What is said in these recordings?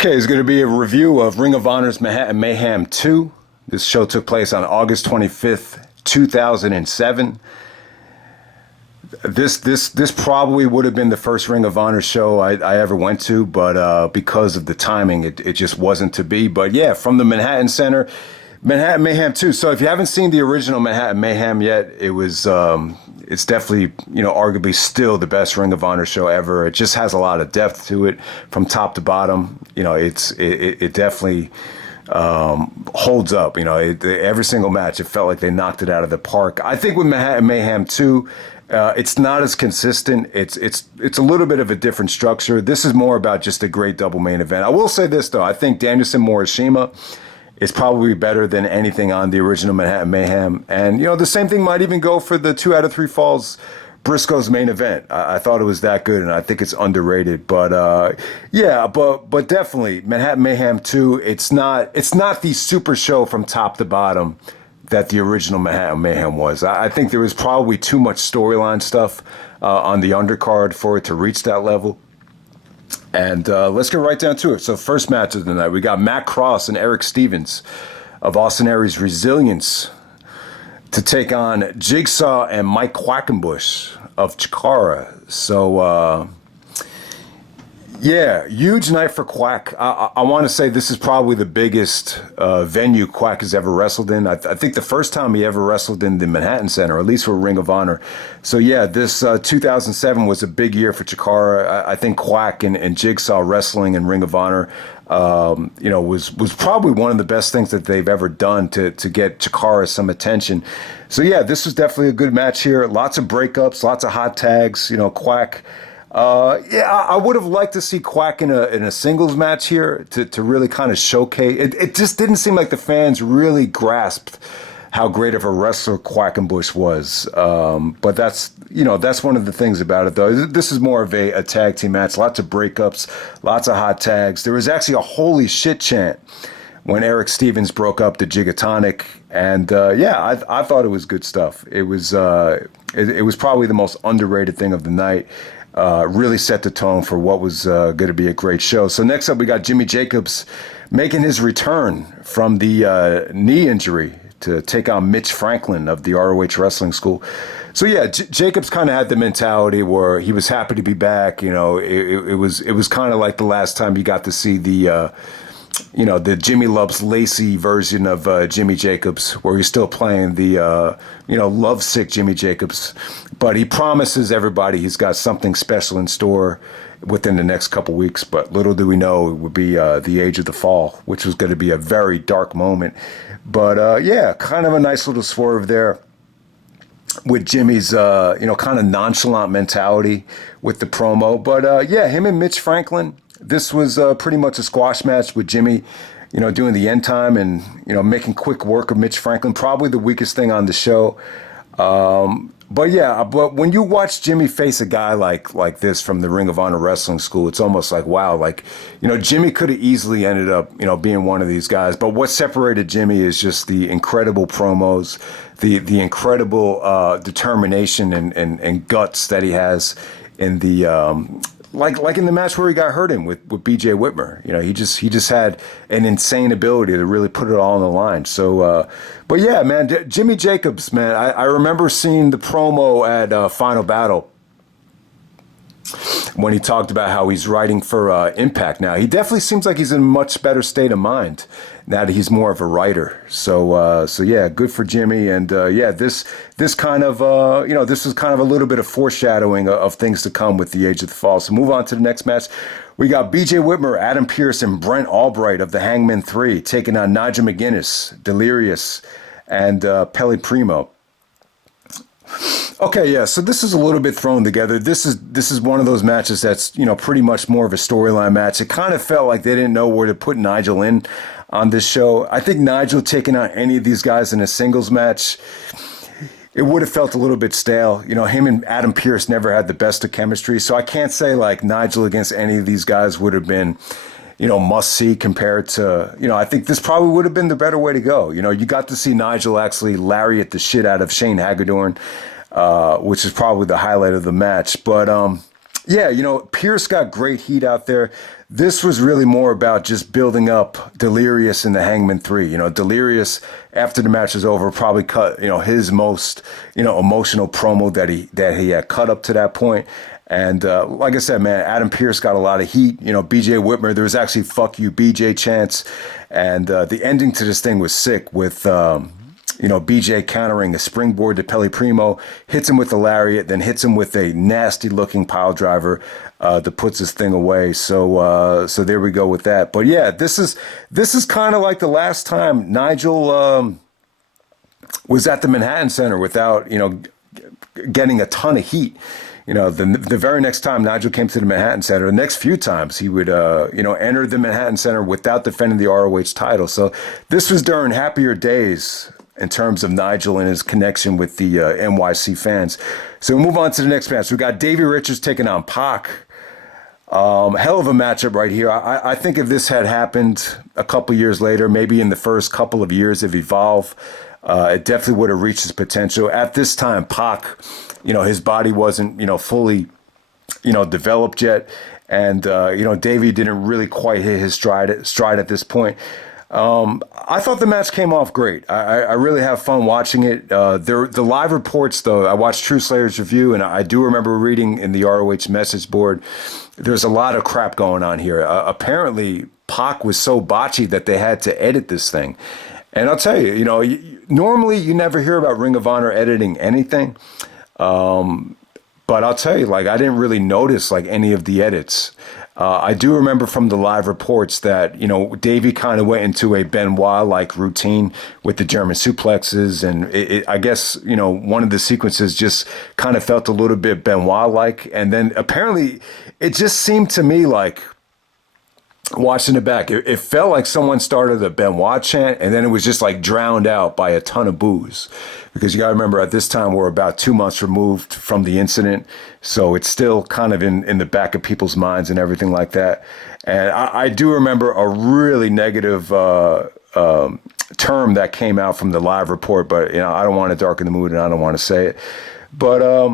Okay, it's going to be a review of Ring of Honor's Mayhem 2. This show took place on August 25th, 2007. This probably would have been the first Ring of Honor show I ever went to, but because of the timing, it just wasn't to be. But yeah, from the Manhattan Center, Manhattan Mayhem 2. So if you haven't seen the original Manhattan Mayhem yet, it's definitely, arguably still the best Ring of Honor show ever. It just has a lot of depth to it from top to bottom. It definitely holds up. Every single match, it felt like they knocked it out of the park. I think with Manhattan Mayhem 2, it's not as consistent. It's a little bit of a different structure. This is more about just a great double main event. I will say this though, I think Danielson Morishima is probably better than anything on the original Manhattan Mayhem. And, the same thing might even go for the 2 out of 3 falls Briscoes main event. I thought it was that good, and I think it's underrated. But, but definitely Manhattan Mayhem 2, it's not the super show from top to bottom that the original Manhattan Mayhem was. I think there was probably too much storyline stuff on the undercard for it to reach that level. And let's get right down to it. So first match of the night, we got Matt Cross and Erick Stevens of Austin Aries Resilience to take on Jigsaw and Mike Quackenbush of Chikara. So, huge night for Quack. I want to say this is probably the biggest venue Quack has ever wrestled in. I think the first time he ever wrestled in the Manhattan Center, at least for Ring of Honor. So yeah, this 2007 was a big year for Chikara. I think Quack and Jigsaw wrestling in Ring of Honor, was probably one of the best things that they've ever done to get Chikara some attention. So yeah, this was definitely a good match here. Lots of breakups, lots of hot tags. Quack. I would have liked to see Quack in a singles match here to really kind of showcase. It just didn't seem like the fans really grasped how great of a wrestler Quackenbush was. But that's one of the things about it, though. This is more of a tag team match. Lots of breakups, lots of hot tags. There was actually a holy shit chant when Erick Stevens broke up the Gigatonic. And I thought it was good stuff. It was probably the most underrated thing of the night. Really set the tone for what was going to be a great show. So next up, we got Jimmy Jacobs making his return from the knee injury to take on Mitch Franklin of the ROH Wrestling School. So yeah, Jacobs kind of had the mentality where he was happy to be back. It was kind of like the last time you got to see the Jimmy Loves Lacey version of Jimmy Jacobs, where he's still playing the, lovesick Jimmy Jacobs. But he promises everybody he's got something special in store within the next couple weeks. But little do we know it would be the Age of the Fall, which was going to be a very dark moment. But, kind of a nice little swerve there with Jimmy's, kind of nonchalant mentality with the promo. But, him and Mitch Franklin. This was pretty much a squash match with Jimmy, doing the end time and, making quick work of Mitch Franklin. Probably the weakest thing on the show. But when you watch Jimmy face a guy like this from the Ring of Honor Wrestling School, it's almost like, wow, Jimmy could have easily ended up, being one of these guys. But what separated Jimmy is just the incredible promos, the incredible determination and guts that he has in the like in the match where he got hurt in with BJ Whitmer. He just had an insane ability to really put it all on the line. So, but yeah, man, Jimmy Jacobs, man, I remember seeing the promo at Final Battle when he talked about how he's writing for Impact now. He definitely seems like he's in a much better state of mind now that he's more of a writer. So yeah, good for Jimmy. And this kind of, this was kind of a little bit of foreshadowing of things to come with the Age of the Fall. So move on to the next match. We got BJ Whitmer, Adam Pearce, and Brent Albright of the Hangman Three taking on Nigel McGuinness, Delirious, and Pelle Primeau. Okay, yeah, so this is a little bit thrown together. This is one of those matches that's, pretty much more of a storyline match. It kind of felt like they didn't know where to put Nigel in on this show. I think Nigel taking on any of these guys in a singles match, it would have felt a little bit stale. Him and Adam Pearce never had the best of chemistry, so I can't say like Nigel against any of these guys would have been, must see compared to, I think this probably would have been the better way to go. You got to see Nigel actually lariat the shit out of Shane Hagedorn, which is probably the highlight of the match. But Yeah, Pearce got great heat out there. This was really more about just building up Delirious and the Hangman Three. Delirious after the match was over probably cut, his most, emotional promo that he had cut up to that point. And like I said, man, Adam Pearce got a lot of heat. BJ Whitmer, there was actually "fuck you, BJ" chants, and the ending to this thing was sick with. BJ countering a springboard to Pelle Primeau, hits him with a lariat, then hits him with a nasty-looking pile driver that puts his thing away. So there we go with that. But yeah, this is kind of like the last time Nigel was at the Manhattan Center without getting a ton of heat. The very next time Nigel came to the Manhattan Center, the next few times he would, enter the Manhattan Center without defending the ROH title. So this was during happier days in terms of Nigel and his connection with the NYC fans. So we move on to the next match. We got Davey Richards taking on Pac. Hell of a matchup right here. I think if this had happened a couple years later, maybe in the first couple of years of Evolve, it definitely would have reached its potential. At this time, Pac, his body wasn't, fully, developed yet. And, Davey didn't really quite hit his stride at this point. I thought the match came off great. I really have fun watching it. The live reports, though, I watched True Slayer's review, and I do remember reading in the ROH message board, there's a lot of crap going on here. Apparently, Pac was so botchy that they had to edit this thing. And I'll tell you, normally you never hear about Ring of Honor editing anything. But I'll tell you, I didn't really notice, any of the edits. I do remember from the live reports that, Davey kind of went into a Benoit-like routine with the German suplexes. And I guess, one of the sequences just kind of felt a little bit Benoit-like. And then apparently it just seemed to me like, watching it back, it felt like someone started a Benoit chant and then it was just drowned out by a ton of boos. Because you got to remember, at this time, we're about 2 months removed from the incident. So it's still kind of in the back of people's minds and everything like that. And I do remember a really negative term that came out from the live report. But, I don't want to darken the mood and I don't want to say it. But,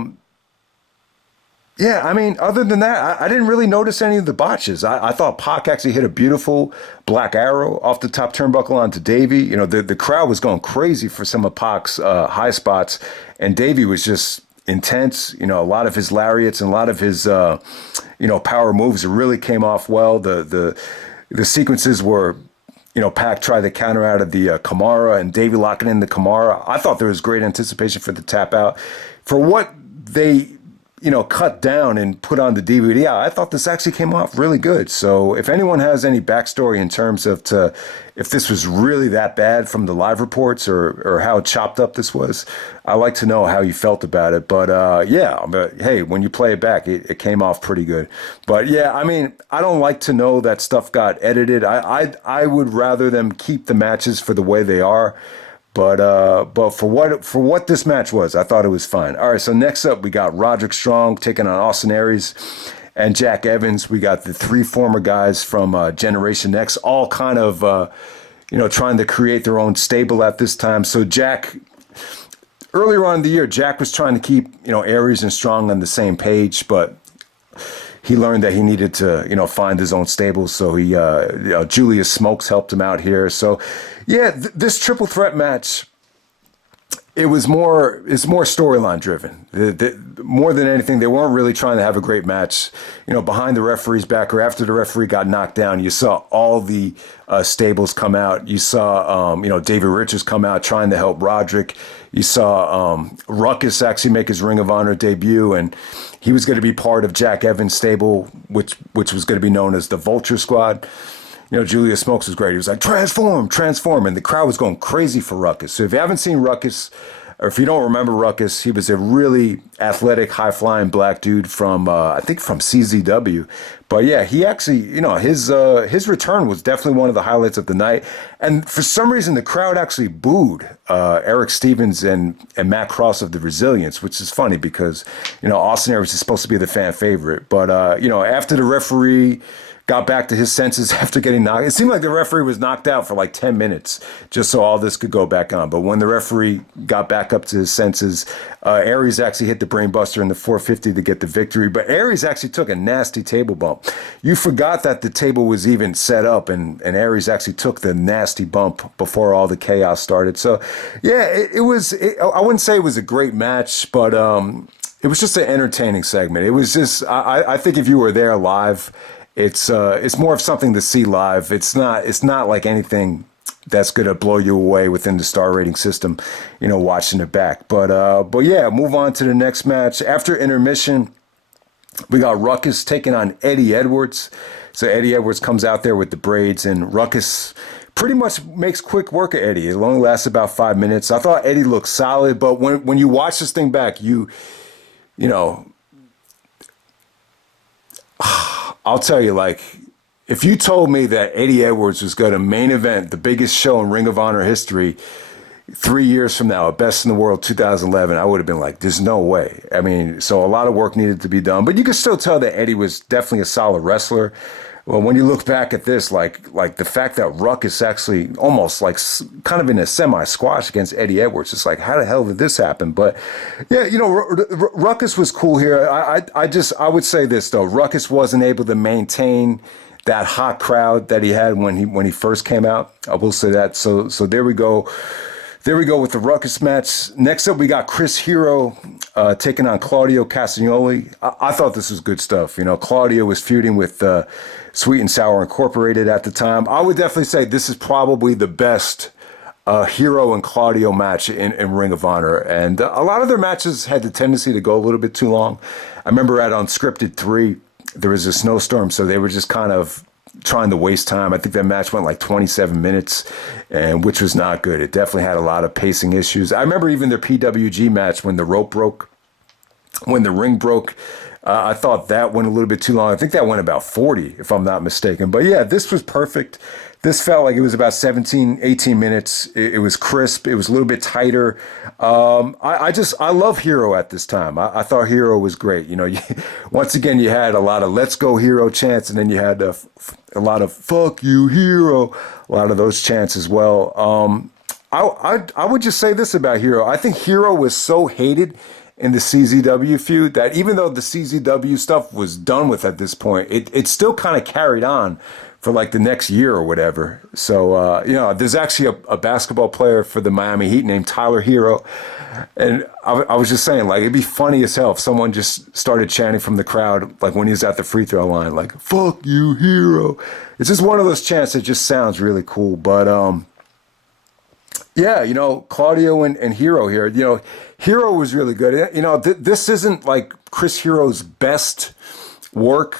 yeah, I mean, other than that, I didn't really notice any of the botches. I thought Pac actually hit a beautiful black arrow off the top turnbuckle onto Davey. The crowd was going crazy for some of Pac's high spots, and Davey was just intense. A lot of his lariats and a lot of his, power moves really came off well. The sequences were, Pac tried to counter out of the Kimura and Davey locking in the Kimura. I thought there was great anticipation for the tap out. For what they cut down and put on the DVD, I thought this actually came off really good. So if anyone has any backstory in terms of if this was really that bad from the live reports or how chopped up this was, I'd like to know how you felt about it. But hey, when you play it back, it came off pretty good. But yeah, I mean, I don't like to know that stuff got edited. I would rather them keep the matches for the way they are. But for what this match was, I thought it was fine. All right, so next up we got Roderick Strong taking on Austin Aries and Jack Evans. We got the three former guys from Generation X, all kind of trying to create their own stable at this time. So Jack, earlier on in the year, Jack was trying to keep Aries and Strong on the same page, but he learned that he needed to, find his own stable. So he, Julius Smokes helped him out here. So, yeah, this triple threat match, it's more storyline driven. More than anything, they weren't really trying to have a great match. Behind the referee's back or after the referee got knocked down, you saw all the stables come out. You saw, Davey Richards come out trying to help Roderick. You saw Ruckus actually make his Ring of Honor debut, and he was going to be part of Jack Evans' stable, which was going to be known as the Vulture Squad. Julius Smokes was great. He was like, transform. And the crowd was going crazy for Ruckus. So if you haven't seen Ruckus, or if you don't remember Ruckus, he was a really athletic, high-flying black dude from, I think from CZW. But yeah, he actually, his return was definitely one of the highlights of the night. And for some reason, the crowd actually booed Erick Stevens and Matt Cross of the Resilience, which is funny because, Austin Aries is supposed to be the fan favorite. But, after the referee got back to his senses after getting knocked. It seemed like the referee was knocked out for like 10 minutes just so all this could go back on. But when the referee got back up to his senses, Aries actually hit the brainbuster in the 450 to get the victory. But Aries actually took a nasty table bump. You forgot that the table was even set up, and Aries actually took the nasty bump before all the chaos started. So, yeah, I wouldn't say it was a great match, but it was just an entertaining segment. It was just, I think if you were there live, it's more of something to see live. It's not like anything that's gonna blow you away within the star rating system, watching it back. But yeah, move on to the next match. After intermission, we got Ruckus taking on Eddie Edwards. So Eddie Edwards comes out there with the braids, and Ruckus pretty much makes quick work of Eddie. It only lasts about 5 minutes. I thought Eddie looked solid, but when you watch this thing back, you know. I'll tell you, like, if you told me that Eddie Edwards was going to main event the biggest show in Ring of Honor history 3 years from now, at Best in the World 2011, I would have been like, there's no way. I mean, so a lot of work needed to be done. But you can still tell that Eddie was definitely a solid wrestler. Well, when you look back at this, like the fact that Ruckus actually almost like kind of in a semi-squash against Eddie Edwards, it's like, how the hell did this happen? But yeah, Ruckus was cool here. I would say this though, Ruckus wasn't able to maintain that hot crowd that he had when he first came out. I will say that. So there we go. There we go with the Ruckus match. Next up, we got Chris Hero taking on Claudio Castagnoli. I thought this was good stuff. Claudio was feuding with Sweet and Sour Incorporated at the time. I would definitely say this is probably the best Hero and Claudio match in Ring of Honor. And a lot of their matches had the tendency to go a little bit too long. I remember at Unscripted 3, there was a snowstorm, so they were just kind of trying to waste time. I think that match went like 27 minutes, and which was not good. It definitely had a lot of pacing issues. I remember even their PWG match when the rope broke, when the ring broke. I thought that went a little bit too long. I think that went about 40, if I'm not mistaken. But yeah, this was perfect. This felt like it was about 17, 18 minutes. It was crisp. It was a little bit tighter. I love Hero at this time. I thought Hero was great. Once again, you had a lot of "Let's Go Hero" chants, and then you had a lot of "Fuck you, Hero." A lot of those chants as well. I would just say this about Hero. I think Hero was so hated in the CZW feud that even though the CZW stuff was done with at this point, it still kind of carried on for like the next year or whatever. So, there's actually a basketball player for the Miami Heat named Tyler Hero. And I was just saying, like, it'd be funny as hell if someone just started chanting from the crowd, like when he was at the free throw line, like, "Fuck you, Hero." It's just one of those chants that just sounds really cool. But, yeah, Claudio and Hero here, Hero was really good. This isn't like Chris Hero's best work.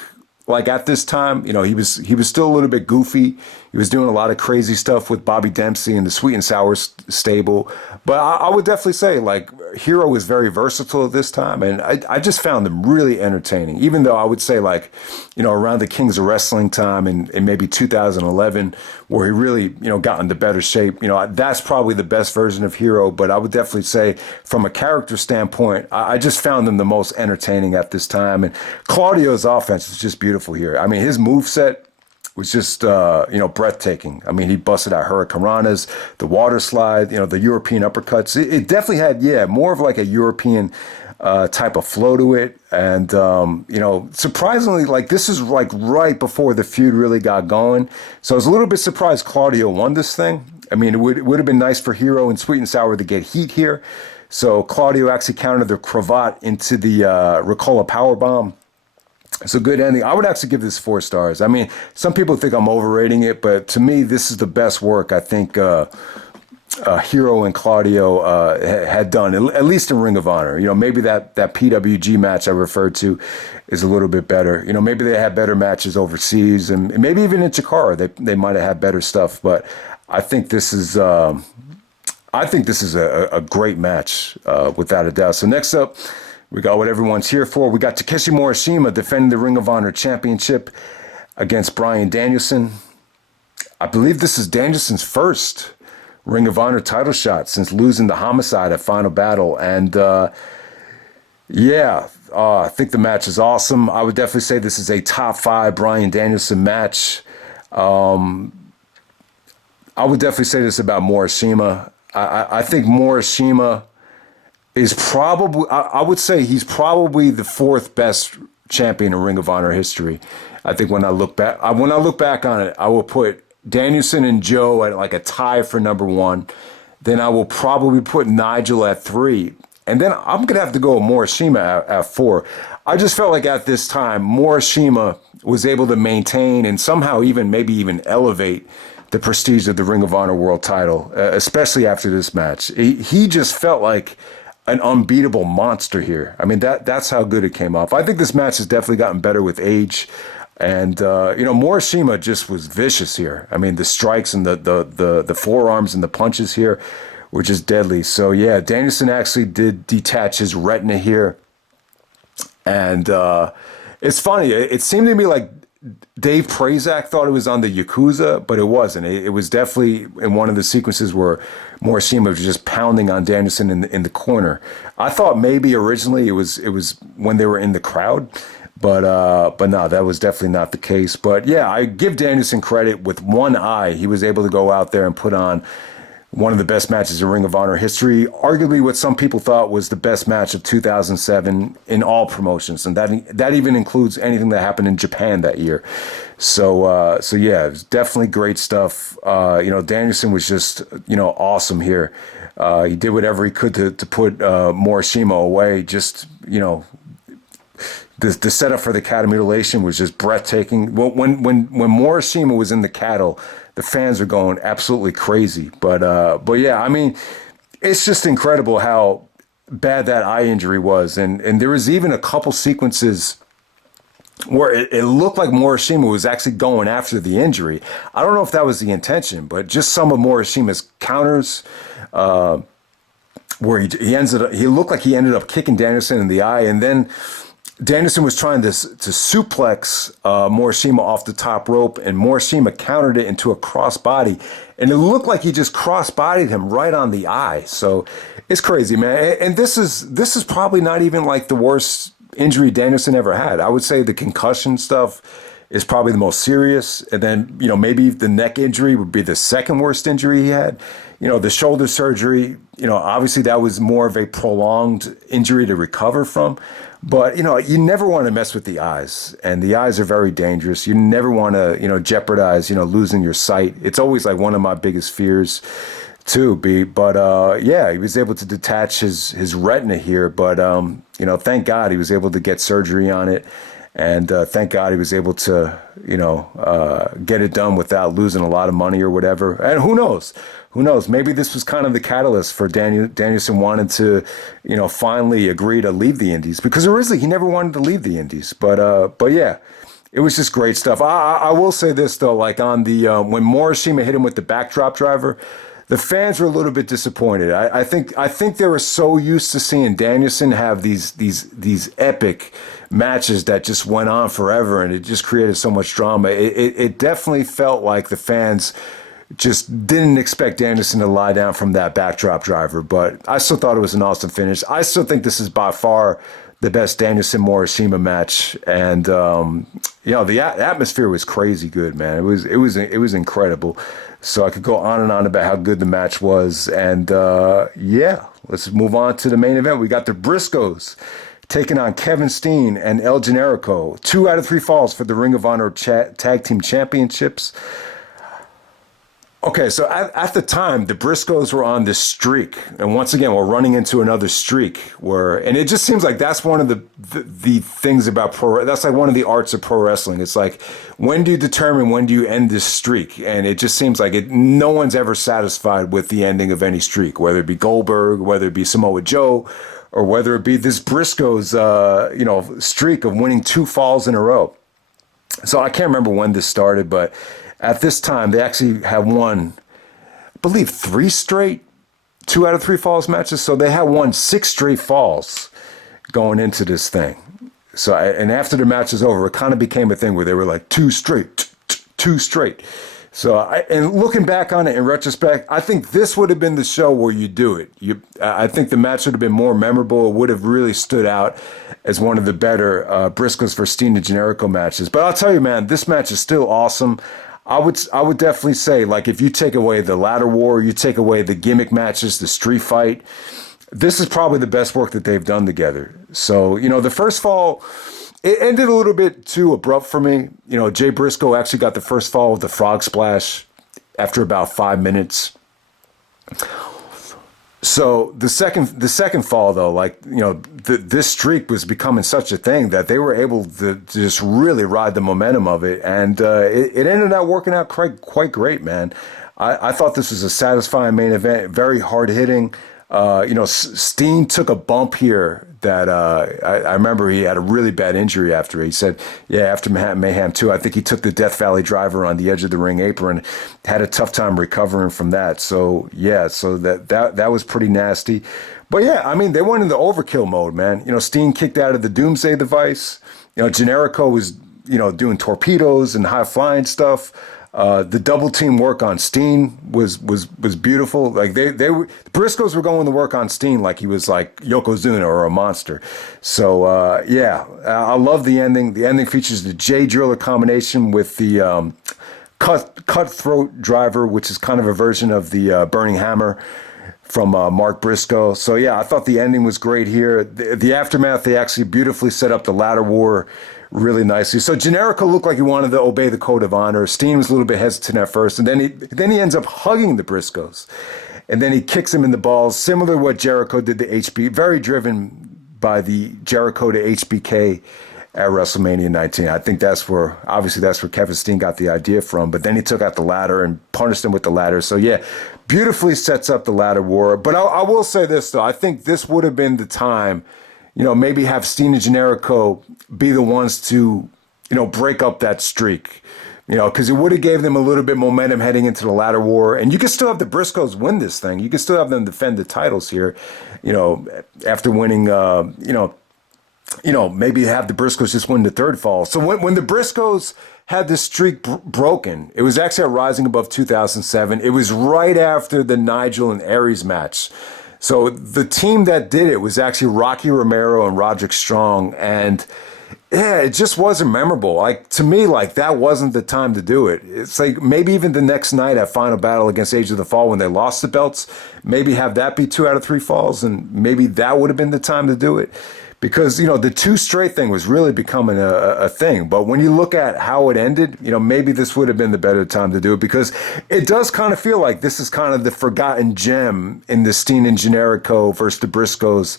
Like at this time, he was still a little bit goofy. He was doing a lot of crazy stuff with Bobby Dempsey and the Sweet and Sour stable. But I would definitely say, like, Hero was very versatile at this time. And I just found them really entertaining, even though I would say, like, around the Kings of Wrestling time in maybe 2011, where he really, got into better shape. That's probably the best version of Hero. But I would definitely say from a character standpoint, I just found them the most entertaining at this time. And Claudio's offense was just beautiful here. I mean, his moveset was just, breathtaking. I mean, he busted out hurricanranas, the water slide, the European uppercuts. It definitely had, more of like a European type of flow to it. And, surprisingly, like, this is like right before the feud really got going. So I was a little bit surprised Claudio won this thing. I mean, it would have been nice for Hero and Sweet and Sour to get heat here. So Claudio actually countered the cravat into the Ricola powerbomb. It's a good ending. I would actually give this 4 stars. I mean, some people think I'm overrating it, but to me, this is the best work I think Hero and Claudio had done, at least in Ring of Honor. Maybe that PWG match I referred to is a little bit better. Maybe they had better matches overseas, and maybe even in Chikara they might have had better stuff. But I think this is a great match without a doubt. So next up, We got what everyone's here for. We got Takeshi Morishima defending the Ring of Honor Championship against Bryan Danielson. I believe this is Danielson's first Ring of Honor title shot since losing the Homicide at Final Battle. And I think the match is awesome. I would definitely say this is a top 5 Bryan Danielson match. I would definitely say this about Morishima. I think Morishima is probably, I would say he's probably the 4th best champion in Ring of Honor history. I think when I look back on it, I will put Danielson and Joe at like a tie for number 1. Then I will probably put Nigel at 3. And then I'm going to have to go with Morishima at 4. I just felt like at this time, Morishima was able to maintain and somehow maybe even elevate the prestige of the Ring of Honor World title, especially after this match. He just felt like an unbeatable monster here. I mean, that's how good it came off. I think this match has definitely gotten better with age. And, Morishima just was vicious here. I mean, the strikes and the forearms and the punches here were just deadly. So, yeah, Danielson actually did detach his retina here. And it's funny. It seemed to me like Dave Prazak thought it was on the Yakuza, but it wasn't. It was definitely in one of the sequences where Morishima was just pounding on Danielson in the corner. I thought maybe originally it was when they were in the crowd, but no, that was definitely not the case. But yeah, I give Danielson credit. With one eye, he was able to go out there and put on one of the best matches in Ring of Honor history, arguably what some people thought was the best match of 2007 in all promotions, and that even includes anything that happened in Japan that year. So yeah, it was definitely great stuff. Danielson was just awesome here. He did whatever he could to put Morishima away. Just the setup for the cattle mutilation was just breathtaking. When Morishima was in the cattle, the fans are going absolutely crazy. But yeah, I mean, it's just incredible how bad that eye injury was. And there was even a couple sequences where it looked like Morishima was actually going after the injury. I don't know if that was the intention, but just some of Morishima's counters, where he looked like he ended up kicking Danielson in the eye, and then Danielson was trying to suplex Morishima off the top rope, and Morishima countered it into a crossbody, and it looked like he just crossbodied him right on the eye. So it's crazy, man. And this is probably not even like the worst injury Danielson ever had. I would say the concussion stuff is probably the most serious, and then maybe the neck injury would be the second worst injury he had. The shoulder surgery, obviously that was more of a prolonged injury to recover from. But, you never want to mess with the eyes, and the eyes are very dangerous. You never want to, jeopardize, losing your sight. It's always like one of my biggest fears too. But yeah, he was able to detach his retina here. But, thank God he was able to get surgery on it. And thank God he was able to, get it done without losing a lot of money or whatever. And who knows? Maybe this was kind of the catalyst for Danielson wanted to, finally agree to leave the Indies, because originally he never wanted to leave the Indies. But yeah, it was just great stuff. I will say this though, like on the when Morishima hit him with the backdrop driver, the fans were a little bit disappointed. I think they were so used to seeing Danielson have these epic matches that just went on forever, and it just created so much drama. It definitely felt like the fans just didn't expect Danielson to lie down from that backdrop driver, but I still thought it was an awesome finish. I still think this is by far the best Danielson Morishima match, and the atmosphere was crazy good, man. It was incredible. So I could go on and on about how good the match was, and yeah, let's move on to the main event. We got the Briscoes taking on Kevin Steen and El Generico. 2 out of 3 falls for the Ring of Honor Tag Team Championships. Okay, so at the time, the Briscoes were on this streak, and once again, we're running into another streak and it just seems like that's one of the things about that's like one of the arts of pro wrestling. It's like, when do you end this streak? And it just seems like no one's ever satisfied with the ending of any streak, whether it be Goldberg, whether it be Samoa Joe, or whether it be this Briscoes, streak of winning 2 falls in a row. So I can't remember when this started, but at this time, they actually have won, I believe, 3 straight 2 out of 3 falls matches. So they have won 6 straight falls going into this thing. So, and after the match was over, it kind of became a thing where they were like, two straight. So, and looking back on it in retrospect, I think this would have been the show where you do it. I think the match would have been more memorable. It would have really stood out as one of the better Briscoes versus Steen and Generico matches. But I'll tell you, man, this match is still awesome. I would definitely say, like, if you take away the ladder war, you take away the gimmick matches, the street fight, this is probably the best work that they've done together. So, the first fall, it ended a little bit too abrupt for me. Jay Briscoe actually got the first fall with the frog splash after about 5 minutes. So the second fall, though, like, this streak was becoming such a thing that they were able to just really ride the momentum of it. And it ended up working out quite great, man. I thought this was a satisfying main event, very hard hitting. Steen took a bump here that I remember he had a really bad injury after. He said, after Mayhem 2, I think he took the Death Valley driver on the edge of the ring apron, had a tough time recovering from that. So, so that was pretty nasty. But, they went into overkill mode, man. Steen kicked out of the Doomsday device. Generico was, doing torpedoes and high-flying stuff. The double team work on Steen was beautiful. Like the Briscoes were going to work on Steen like he was like Yokozuna or a monster. So I love the ending. The ending features the J Driller combination with the cutthroat driver, which is kind of a version of the Burning Hammer from Mark Briscoe. So I thought the ending was great here. The aftermath, they actually beautifully set up the ladder war really nicely. So Generico looked like he wanted to obey the code of honor. Steen was a little bit hesitant at first, and then he ends up hugging the Briscoes, and then he kicks him in the balls, similar to what Jericho did to HB. Very driven by the Jericho to HBK at WrestleMania 19. I think that's where Kevin Steen got the idea from. But then he took out the ladder and punished him with the ladder. So beautifully sets up the ladder war. But I will say this though, I think this would have been the time. Maybe have Steen and Generico be the ones to, break up that streak, because it would have gave them a little bit momentum heading into the ladder war. And you can still have the Briscoes win this thing. You can still have them defend the titles here, after winning, maybe have the Briscoes just win the third fall. So when the Briscoes had this streak broken, it was actually at Rising Above 2007. It was right after the Nigel and Aries match. So the team that did it was actually Rocky Romero and Roderick Strong. And it just wasn't memorable. Like, to me, that wasn't the time to do it. It's like maybe even the next night at Final Battle against Age of the Fall when they lost the belts, maybe have that be 2 out of 3 falls, and maybe that would have been the time to do it. Because, the 2 straight thing was really becoming a thing. But when you look at how it ended, maybe this would have been the better time to do it, because it does kind of feel like this is kind of the forgotten gem in the Steen and Generico versus the Briscoes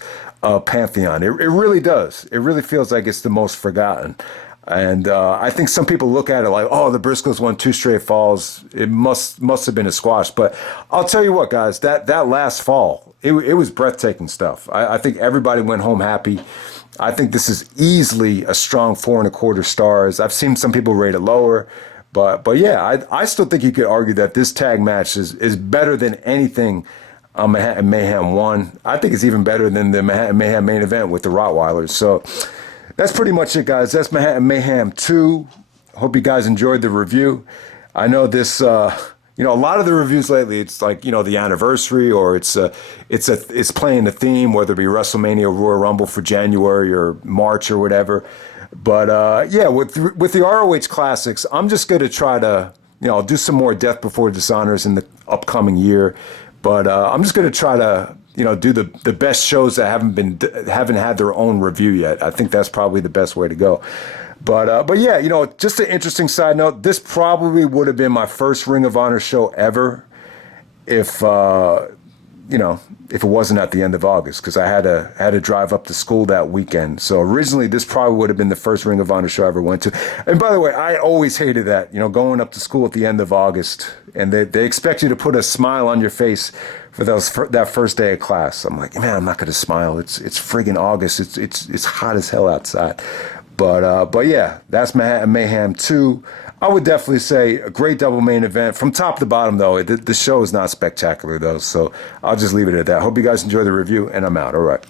pantheon. It really does. It really feels like it's the most forgotten. And I think some people look at it like, oh, the Briscoes won 2 straight falls. It must have been a squash. But I'll tell you what, guys, that last fall, it was breathtaking stuff. I think everybody went home happy. I think this is easily a strong 4.25 stars. I've seen some people rate it lower. But I still think you could argue that this tag match is better than anything Mayhem 1. I think it's even better than the Mayhem main event with the Rottweilers. So that's pretty much it, guys. That's Mayhem 2. Hope you guys enjoyed the review. I know this, a lot of the reviews lately, it's like, the anniversary, or it's playing the theme, whether it be WrestleMania or Royal Rumble for January or March or whatever. But with the ROH Classics, I'm just going to try to, do some more Death Before Dishonors in the upcoming year. But I'm just going to try to, do the best shows that haven't had their own review yet. I think that's probably the best way to go. But just an interesting side note. This probably would have been my first Ring of Honor show ever, if it wasn't at the end of August, because I had to drive up to school that weekend. So originally, this probably would have been the first Ring of Honor show I ever went to. And by the way, I always hated that, going up to school at the end of August, and they expect you to put a smile on your face for that first day of class. I'm like, man, I'm not going to smile. It's friggin' August. It's hot as hell outside. But yeah, that's Mayhem 2. I would definitely say a great double main event. From top to bottom, though, the show is not spectacular, though. So I'll just leave it at that. Hope you guys enjoy the review, and I'm out. All right.